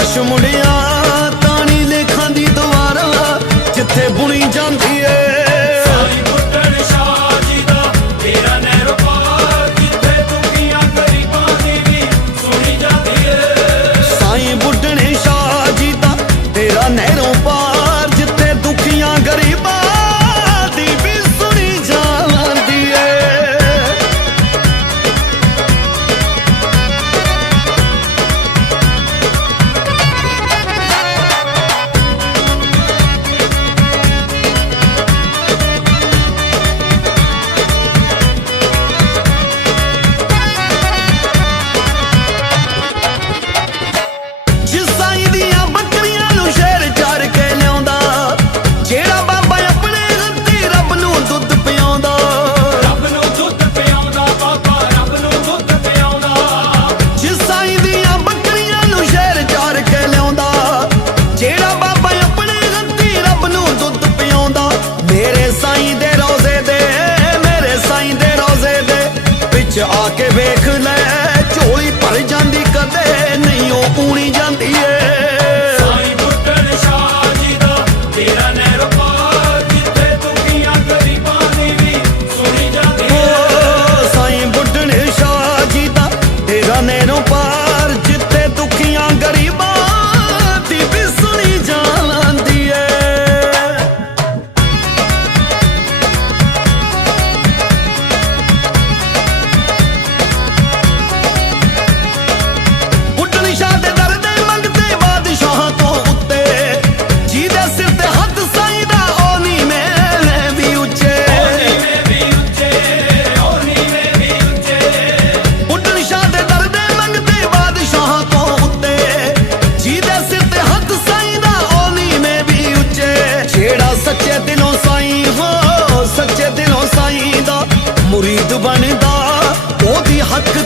ਨਰਾਸ਼ ਮੁੜਿਆ ਤਾਣੀ ਲੇਖਾਂ ਦੀ ਦੁਆਰਾ ਜਿੱਥੇ ਬੁਣੀ ਜਾਂਦੀ ਏ। ਸਾਈ ਬੁੱਢਣ ਸ਼ਾਹ ਜੀ ਦਾ ਤੇਰਾ ਨਹਿਰ ਪਾਰ ਜਿੱਥੇ ਦੁਖੀਆਂ ਗਰੀਬਾਂ ਦੀ ਵੀ ਸੁਣੀ ਜਾਂਦੀ ਏ। ਸਾਈਂ ਬੁੱਢਣੇ ਸ਼ਾਹ ਜੀ ਦਾ ਤੇਰਾ ਨਹਿਰੋਂ ਸਾਈਂ ਦੇ ਰੋਜ਼ੇ ਦੇ ਮੇਰੇ ਸਾਈਂ ਦੇ ਰੋਜ਼ੇ ਦੇ। ਵਿੱਚ ਆ ਕੇ ਵੇਖ ਲੈ ਝੋਲੀ ਭਰ ਜਾਂਦੀ ਕਦੇ ਨਹੀਂ ਉਹ ਪੂਣੀ ਜਾਂਦੀ ਏ। ਸਾਈ ਬੁੱਢਣ ਸ਼ਾਹ ਦਿਲੋਂ ਸਾਈਂ ਹੋ ਸੱਚੇ ਦਿਲੋਂ ਸਾਈਂ ਦਾ ਮੁਰੀਦ ਬਣਦਾ। ਉਹਦੀ ਹੱਕ